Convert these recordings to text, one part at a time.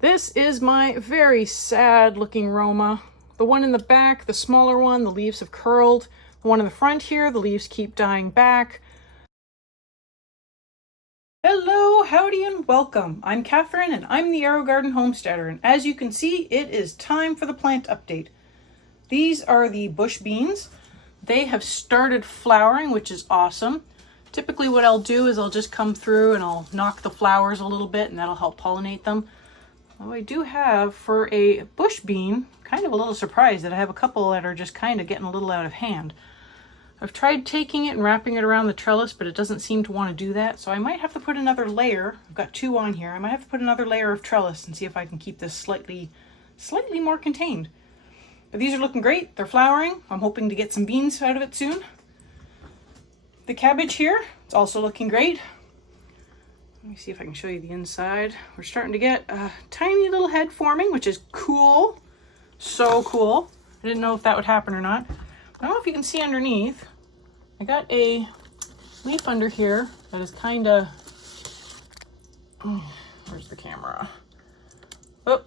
This is my very sad looking Roma. The one in the back, the smaller one, the leaves have curled. The one in the front here, the leaves keep dying back. Hello, howdy, and welcome. I'm Catherine, and I'm the Aerogarden homesteader, and as you can see, it is time for the plant update. These are the bush beans. They have started flowering, which is awesome. Typically what I'll do is I'll just come through and I'll knock the flowers a little bit, and that'll help pollinate them. Well, I do have, for a bush bean, kind of a little surprised that I have a couple that are just kind of getting a little out of hand. I've tried taking it and wrapping it around the trellis, but it doesn't seem to want to do that. So I might have to put another layer. I've got two on here. I might have to put another layer of trellis and see if I can keep this slightly more contained. But these are looking great. They're flowering. I'm hoping to get some beans out of it soon. The cabbage here, it's also looking great. Let me see if I can show you the inside. We're starting to get a tiny little head forming, which is cool. So cool. I didn't know if that would happen or not. I don't know if you can see underneath. I got a leaf under here that is kind of... where's the camera? Oh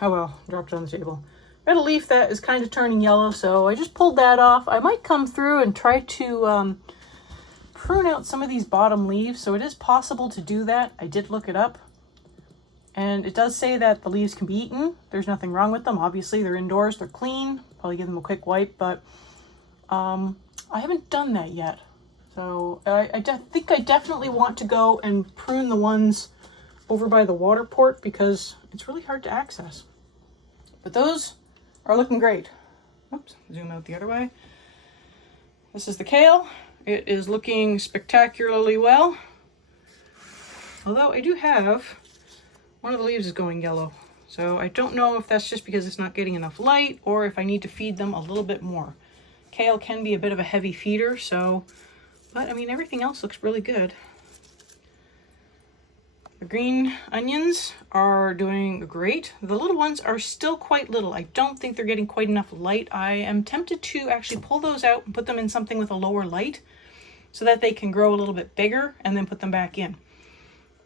well, dropped it on the table. Got a leaf that is kind of turning yellow, so I just pulled that off. I might come through and try to prune out some of these bottom leaves, so it is possible to do that. I did look it up, and it does say that the leaves can be eaten. There's nothing wrong with them. Obviously, they're indoors, they're clean. Probably give them a quick wipe, but I haven't done that yet. So I think I definitely want to go and prune the ones over by the water port because it's really hard to access. But those are looking great. Oops, zoom out the other way. This is the kale. It is looking spectacularly well. Although I do have, one of the leaves is going yellow. So I don't know if that's just because it's not getting enough light or if I need to feed them a little bit more. Kale can be a bit of a heavy feeder, but I mean, everything else looks really good. The green onions are doing great. The little ones are still quite little. I don't think they're getting quite enough light. I am tempted to actually pull those out and put them in something with a lower light so that they can grow a little bit bigger and then put them back in.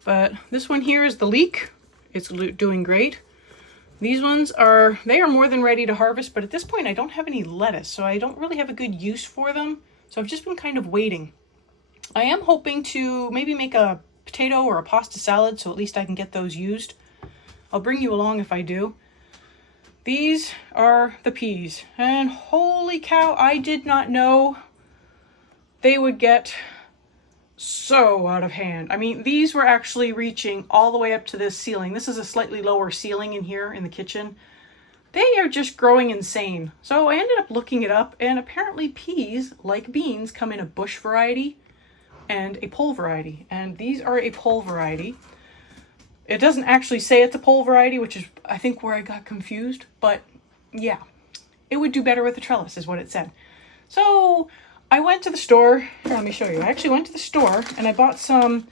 But this one here is the leek. It's doing great. These ones are more than ready to harvest, but at this point I don't have any lettuce, so I don't really have a good use for them. So I've just been kind of waiting. I am hoping to maybe make a potato or a pasta salad, so at least I can get those used. I'll bring you along if I do. These are the peas, and holy cow, I did not know they would get so out of hand. I mean, these were actually reaching all the way up to this ceiling. This is a slightly lower ceiling in here in the kitchen. They are just growing insane. So I ended up looking it up, and apparently peas, like beans, come in a bush variety and a pole variety, and these are a pole variety. It doesn't actually say it's a pole variety, which is I think where I got confused, but yeah, it would do better with the trellis is what it said. So I went to the store. Here, let me show you. I actually went to the store and I bought some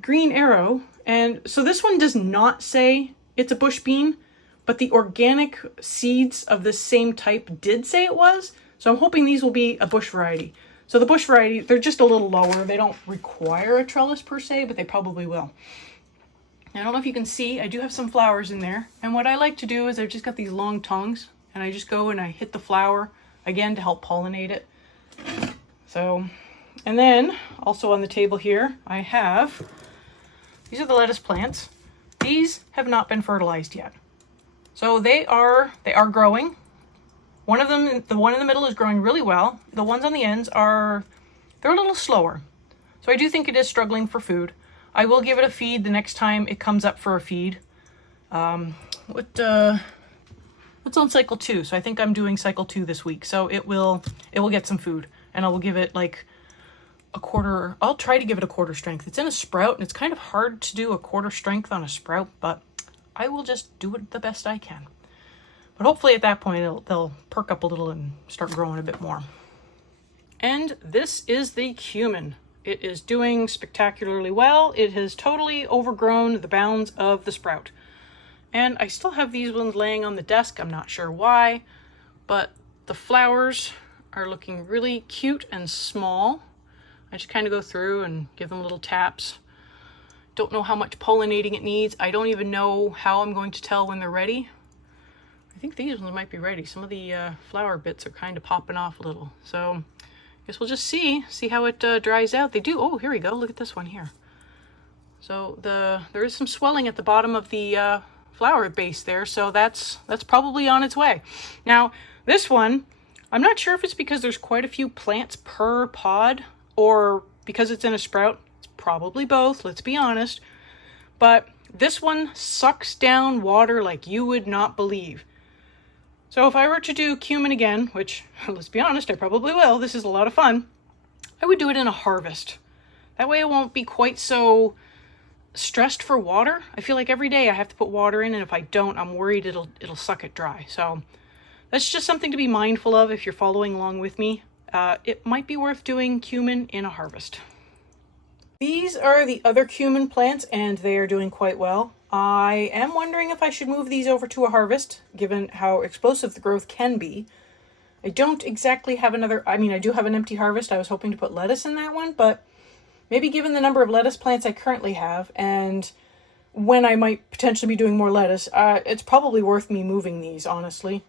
green arrow, and so this one does not say it's a bush bean, but the organic seeds of this same type did say it was, so I'm hoping these will be a bush variety. So the bush variety, they're just a little lower. They don't require a trellis per se, but they probably will. I don't know if you can see, I do have some flowers in there. And what I like to do is I've just got these long tongs, and I just go and I hit the flower, again, to help pollinate it. So, and then also on the table here, I have, these are the lettuce plants. These have not been fertilized yet. So they are growing. One of them, the one in the middle, is growing really well. The ones on the ends they're a little slower. So I do think it is struggling for food. I will give it a feed the next time it comes up for a feed. What's on cycle 2? So I think I'm doing cycle 2 this week. So it will get some food, and I will give it like a quarter. I'll try to give it a quarter strength. It's in a sprout, and it's kind of hard to do a quarter strength on a sprout, but I will just do it the best I can. But hopefully at that point, they'll perk up a little and start growing a bit more. And this is the cumin. It is doing spectacularly well. It has totally overgrown the bounds of the sprout. And I still have these ones laying on the desk. I'm not sure why, but the flowers are looking really cute and small. I just kind of go through and give them little taps. Don't know how much pollinating it needs. I don't even know how I'm going to tell when they're ready. I think these ones might be ready. Some of the flower bits are kind of popping off a little. So I guess we'll just see how it dries out. They do, oh, here we go. Look at this one here. So there is some swelling at the bottom of the flower base there. So that's probably on its way. Now, this one, I'm not sure if it's because there's quite a few plants per pod or because it's in a sprout. It's probably both, let's be honest. But this one sucks down water like you would not believe. So if I were to do cumin again, which, let's be honest, I probably will, this is a lot of fun, I would do it in a harvest. That way it won't be quite so stressed for water. I feel like every day I have to put water in, and if I don't, I'm worried it'll suck it dry. So that's just something to be mindful of if you're following along with me. It might be worth doing cumin in a harvest. These are the other cumin plants, and they are doing quite well. I am wondering if I should move these over to a harvest, given how explosive the growth can be. I don't exactly have I do have an empty harvest. I was hoping to put lettuce in that one, but maybe given the number of lettuce plants I currently have, and when I might potentially be doing more lettuce, it's probably worth me moving these, honestly.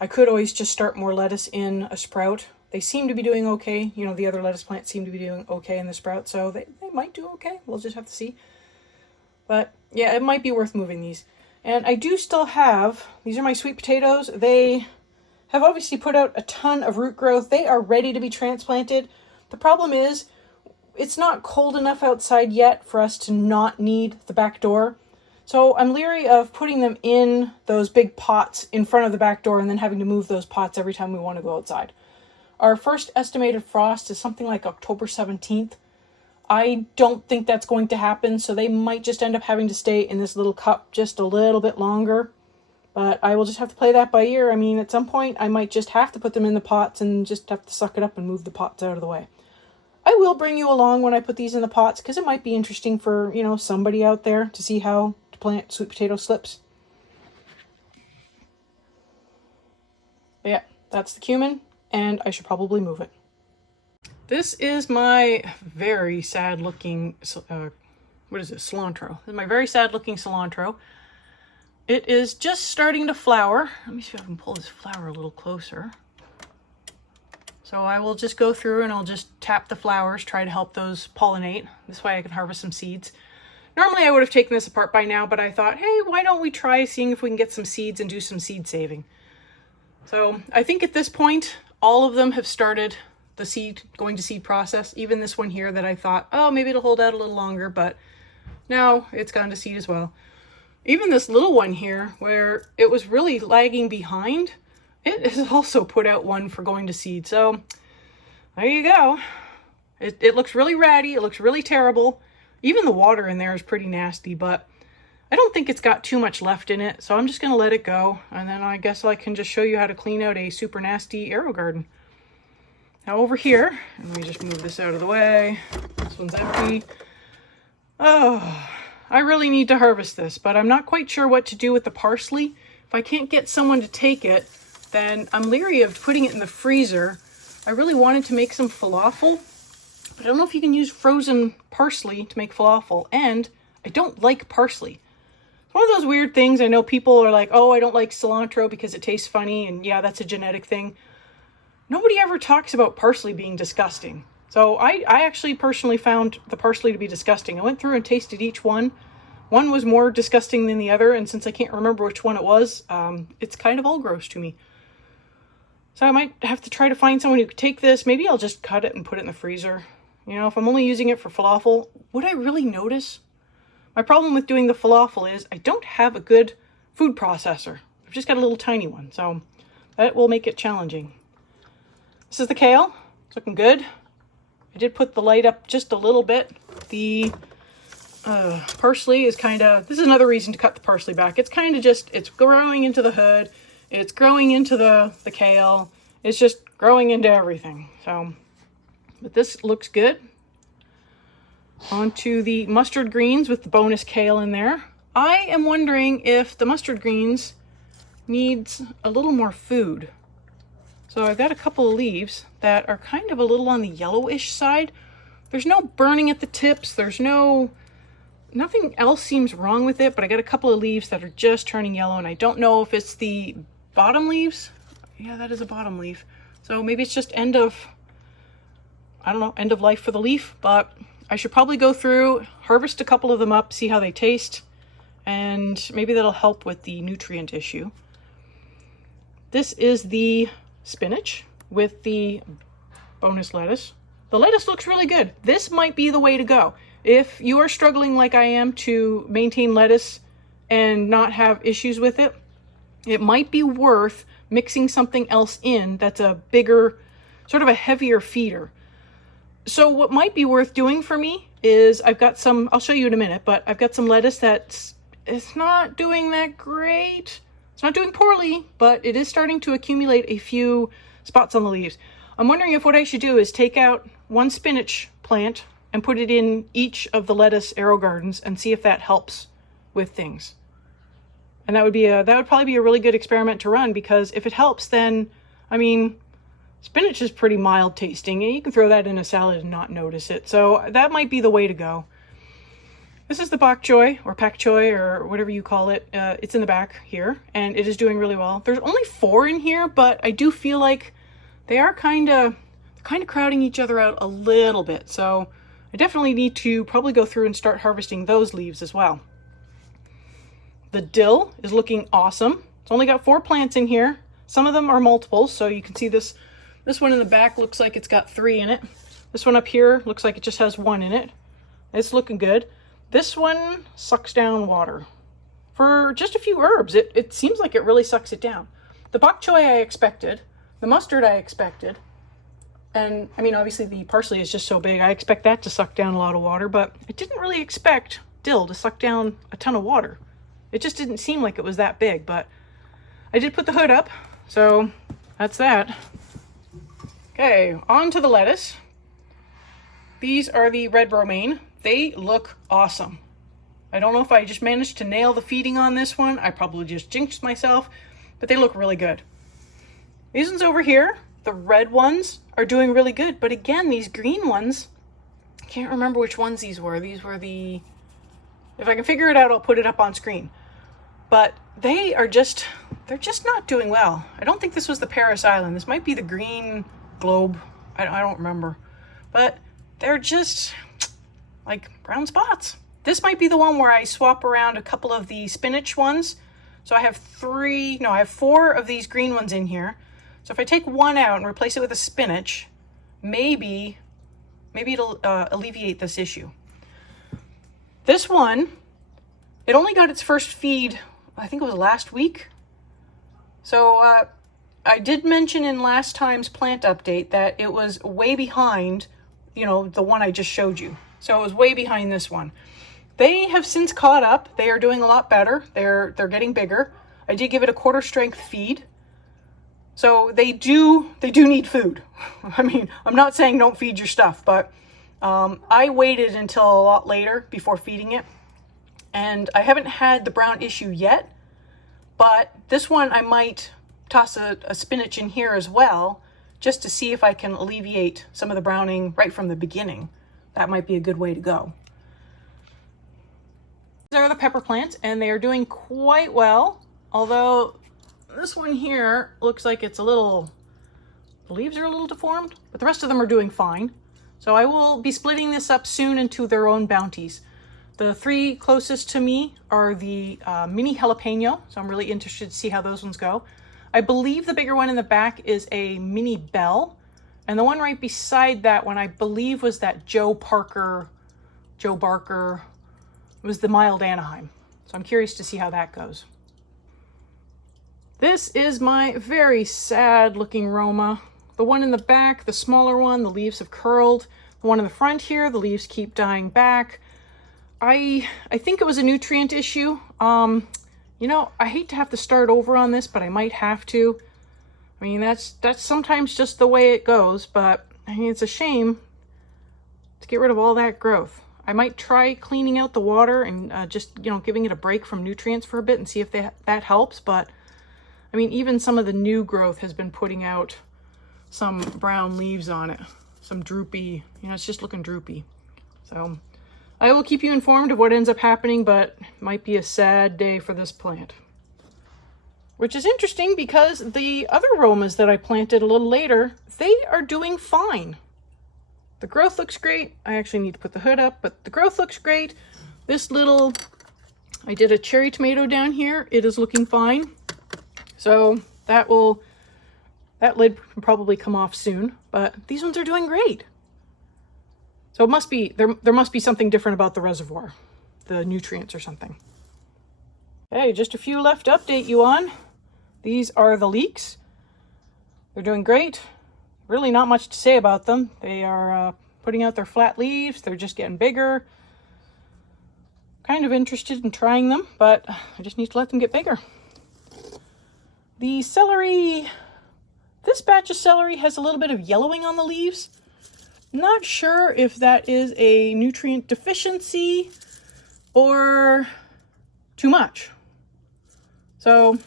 I could always just start more lettuce in a sprout. They seem to be doing okay. You know, the other lettuce plants seem to be doing okay in the sprout, so they might do okay. We'll just have to see. But yeah, it might be worth moving these. And I do still have, these are my sweet potatoes. They have obviously put out a ton of root growth. They are ready to be transplanted. The problem is, it's not cold enough outside yet for us to not need the back door. So I'm leery of putting them in those big pots in front of the back door and then having to move those pots every time we want to go outside. Our first estimated frost is something like October 17th. I don't think that's going to happen, so they might just end up having to stay in this little cup just a little bit longer. But I will just have to play that by ear. I mean, at some point, I might just have to put them in the pots and just have to suck it up and move the pots out of the way. I will bring you along when I put these in the pots, because it might be interesting for, you know, somebody out there to see how to plant sweet potato slips. But yeah, that's the cumin, and I should probably move it. This is my very sad looking, what is it, cilantro. This is my very sad looking cilantro. It is just starting to flower. Let me see if I can pull this flower a little closer. So I will just go through and I'll just tap the flowers, try to help those pollinate. This way I can harvest some seeds. Normally I would have taken this apart by now, but I thought, hey, why don't we try seeing if we can get some seeds and do some seed saving. So I think at this point, all of them have started the going to seed process. Even this one here that I thought, oh, maybe it'll hold out a little longer, but now it's gone to seed as well. Even this little one here, where it was really lagging behind, it has also put out one for going to seed. So there you go. It looks really ratty. It looks really terrible. Even the water in there is pretty nasty, but I don't think it's got too much left in it. So I'm just going to let it go. And then I guess I can just show you how to clean out a super nasty Aerogarden. Now over here, let me just move this out of the way. This one's empty. Oh, I really need to harvest this, but I'm not quite sure what to do with the parsley. If I can't get someone to take it, then I'm leery of putting it in the freezer. I really wanted to make some falafel, but I don't know if you can use frozen parsley to make falafel, and I don't like parsley. It's one of those weird things. I know people are like, oh, I don't like cilantro because it tastes funny, and yeah, that's a genetic thing. Nobody ever talks about parsley being disgusting. So I actually personally found the parsley to be disgusting. I went through and tasted each one. One was more disgusting than the other, and since I can't remember which one it was, it's kind of all gross to me. So I might have to try to find someone who could take this. Maybe I'll just cut it and put it in the freezer. You know, if I'm only using it for falafel, would I really notice? My problem with doing the falafel is I don't have a good food processor. I've just got a little tiny one, so that will make it challenging. This is the kale. It's looking good. I did put the light up just a little bit. The parsley is kind of, this is another reason to cut the parsley back. It's kind of just, it's growing into the hood. It's growing into the kale. It's just growing into everything. So, but this looks good. On to the mustard greens with the bonus kale in there. I am wondering if the mustard greens needs a little more food. So I've got a couple of leaves that are kind of a little on the yellowish side. There's no burning at the tips. There's no nothing else seems wrong with it, but I got a couple of leaves that are just turning yellow, and I don't know if it's the bottom leaves. Yeah, that is a bottom leaf. So maybe it's just end of life for the leaf, but I should probably go through, harvest a couple of them up, see how they taste, and maybe that'll help with the nutrient issue. This is the spinach with the bonus lettuce. The lettuce looks really good. This might be the way to go. If you are struggling like I am to maintain lettuce and not have issues with it, it might be worth mixing something else in that's a bigger, sort of a heavier feeder. So what might be worth doing for me is I've got some, I'll show you in a minute, but I've got some lettuce it's not doing that great. It's not doing poorly, but it is starting to accumulate a few spots on the leaves. I'm wondering if what I should do is take out one spinach plant and put it in each of the lettuce Aerogardens and see if that helps with things. And that would probably be a really good experiment to run, because if it helps, then, I mean, spinach is pretty mild tasting and you can throw that in a salad and not notice it. So that might be the way to go. This is the bok choy or pak choy or whatever you call it. It's in the back here and it is doing really well. There's only 4 in here, but I do feel like they are kind of crowding each other out a little bit. So I definitely need to probably go through and start harvesting those leaves as well. The dill is looking awesome. It's only got 4 plants in here. Some of them are multiples, so you can see this one in the back looks like it's got 3 in it. This one up here looks like it just has 1 in it. It's looking good. This one sucks down water. For just a few herbs, it seems like it really sucks it down. The bok choy I expected, the mustard I expected, and I mean obviously the parsley is just so big, I expect that to suck down a lot of water, but I didn't really expect dill to suck down a ton of water. It just didn't seem like it was that big, but I did put the hood up, so that's that. Okay, on to the lettuce. These are the red romaine. They look awesome. I don't know if I just managed to nail the feeding on this one. I probably just jinxed myself, but they look really good. These ones over here, the red ones, are doing really good. But again, these green ones, I can't remember which ones these were. These were the, if I can figure it out, I'll put it up on screen. But they're just not doing well. I don't think this was the Paris Island. This might be the green globe. I don't remember. But they're just like brown spots. This might be the one where I swap around a couple of the spinach ones. So I have 4 of these green ones in here. So if I take one out and replace it with a spinach, maybe it'll alleviate this issue. This one, it only got its first feed, I think it was last week. So I did mention in last time's plant update that it was way behind, the one I just showed you. So it was way behind this one. They have since caught up. They are doing a lot better. They're getting bigger. I did give it a quarter strength feed. So they do need food. I mean, I'm not saying don't feed your stuff, but I waited until a lot later before feeding it. And I haven't had the brown issue yet, but this one I might toss a spinach in here as well, just to see if I can alleviate some of the browning right from the beginning. That might be a good way to go. These are the pepper plants, and they are doing quite well, although this one here looks like it's the leaves are a little deformed, but the rest of them are doing fine. So I will be splitting this up soon into their own bounties. The 3 closest to me are the mini jalapeno, so I'm really interested to see how those ones go. I believe the bigger one in the back is a mini bell, and the one right beside that one I believe was that Joe Barker, it was the mild Anaheim. So I'm curious to see how that goes. This is my very sad looking Roma. The one in the back, the smaller one, the leaves have curled. The one in the front here, the leaves keep dying back. I think it was a nutrient issue. I hate to have to start over on this, but I might have to. I mean, that's sometimes just the way it goes, but I mean, it's a shame to get rid of all that growth. I might try cleaning out the water and just, giving it a break from nutrients for a bit and see if that helps. But I mean, even some of the new growth has been putting out some brown leaves on it, some droopy, it's just looking droopy. So I will keep you informed of what ends up happening, but it might be a sad day for this plant. Which is interesting because the other Romas that I planted a little later, they are doing fine. The growth looks great. I actually need to put the hood up, but the growth looks great. This little, I did a cherry tomato down here. It is looking fine. So that lid can probably come off soon, but these ones are doing great. So it must be, there must be something different about the reservoir, the nutrients or something. Okay, just a few left to update you on. These are the leeks. They're doing great. Really not much to say about them. They are putting out their flat leaves. They're just getting bigger. Kind of interested in trying them, but I just need to let them get bigger. The celery, this batch of celery has a little bit of yellowing on the leaves. Not sure if that is a nutrient deficiency or too much. So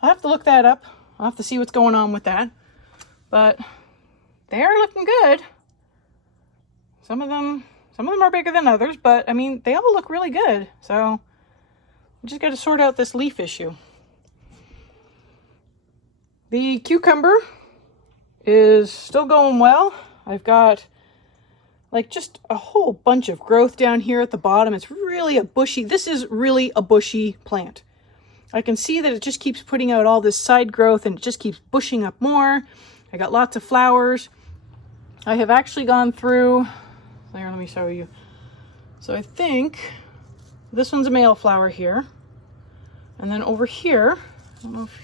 I'll have to look that up. I'll have to see what's going on with that. But they are looking good. Some of them are bigger than others, but I mean, they all look really good. So I just got to sort out this leaf issue. The cucumber is still going well. I've got like just a whole bunch of growth down here at the bottom. It's really a bushy, this is really a bushy plant. I can see that it just keeps putting out all this side growth and it just keeps bushing up more. I got lots of flowers. I have actually gone through, there, let me show you. So I think this one's a male flower here. And then over here, I don't know if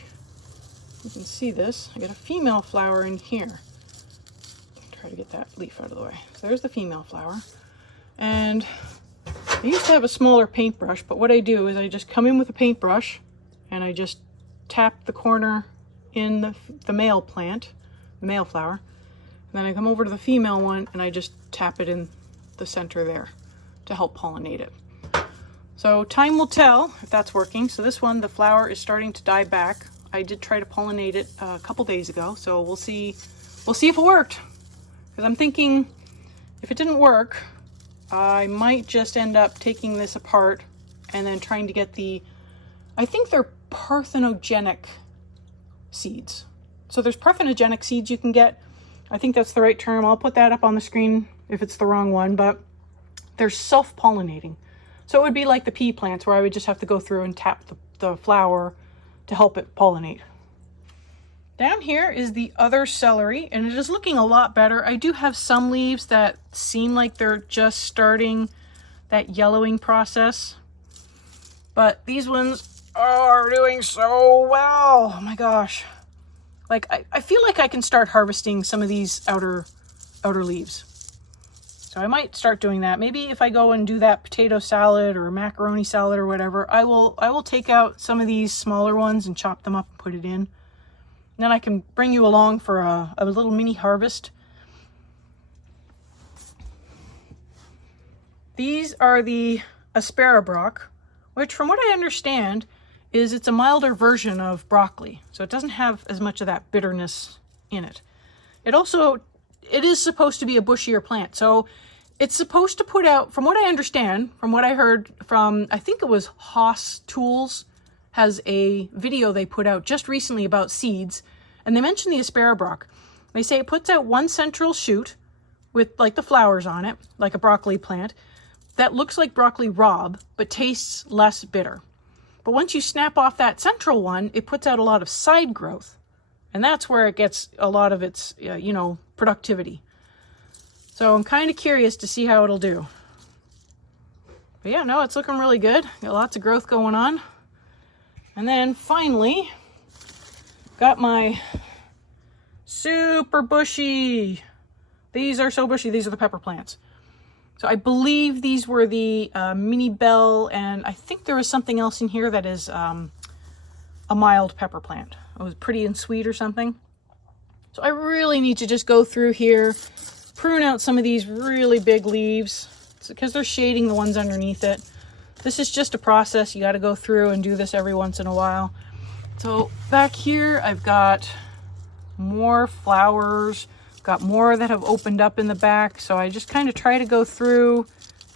you can see this, I got a female flower in here. Try to get that leaf out of the way. So there's the female flower. And I used to have a smaller paintbrush, but what I do is I just come in with a paintbrush and I just tap the corner in the male plant, the male flower. And then I come over to the female one and I just tap it in the center there to help pollinate it. So time will tell if that's working. So this one, the flower is starting to die back. I did try to pollinate it a couple days ago, so we'll see if it worked. Because I'm thinking if it didn't work, I might just end up taking this apart and then trying to get I think they're parthenogenic seeds. So there's parthenogenic seeds you can get. I think that's the right term. I'll put that up on the screen if it's the wrong one, but they're self-pollinating. So it would be like the pea plants where I would just have to go through and tap the flower to help it pollinate. Down here is the other celery, and it is looking a lot better. I do have some leaves that seem like they're just starting that yellowing process, but these ones are doing so well. Oh my gosh. Like, I feel like I can start harvesting some of these outer leaves. So I might start doing that. Maybe if I go and do that potato salad or macaroni salad or whatever, I will take out some of these smaller ones and chop them up and put it in. And then I can bring you along for a little mini harvest. These are the asparagus, which from what I understand is it's a milder version of broccoli. So it doesn't have as much of that bitterness in it. It is supposed to be a bushier plant. So it's supposed to put out, from what I understand, from what I heard from, I think it was Haas Tools, has a video they put out just recently about seeds, and they mentioned the asparagus. They say it puts out one central shoot with like the flowers on it, like a broccoli plant, that looks like broccoli rabe, but tastes less bitter. But once you snap off that central one, it puts out a lot of side growth, and that's where it gets a lot of its, productivity. So I'm kind of curious to see how it'll do. But yeah, no, it's looking really good. Got lots of growth going on. And then finally, got my super bushy. These are so bushy. These are the pepper plants. So I believe these were the mini bell, and I think there was something else in here that is a mild pepper plant. It was pretty and sweet or something. So I really need to just go through here, prune out some of these really big leaves because they're shading the ones underneath it. This is just a process. You got to go through and do this every once in a while. So back here, I've got more flowers, got more that have opened up in the back. So I just kind of try to go through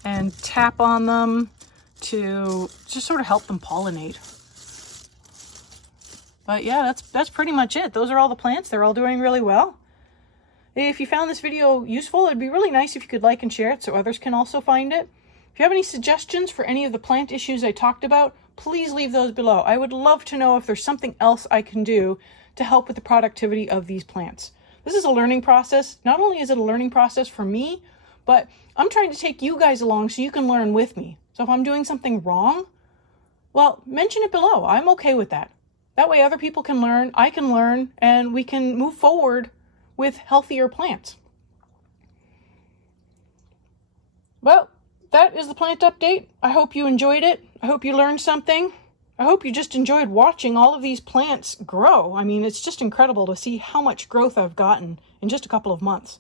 and tap on them to just sort of help them pollinate. But yeah, that's pretty much it. Those are all the plants. They're all doing really well. If you found this video useful, it'd be really nice if you could like and share it so others can also find it. If you have any suggestions for any of the plant issues I talked about, please leave those below. I would love to know if there's something else I can do to help with the productivity of these plants. This is a learning process. Not only is it a learning process for me, but I'm trying to take you guys along so you can learn with me. So if I'm doing something wrong, well, mention it below. I'm okay with that. That way other people can learn, I can learn, and we can move forward with healthier plants. Well, that is the plant update. I hope you enjoyed it. I hope you learned something. I hope you just enjoyed watching all of these plants grow. I mean, it's just incredible to see how much growth I've gotten in just a couple of months.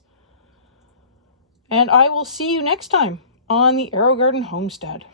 And I will see you next time on the Aerogarden Homestead.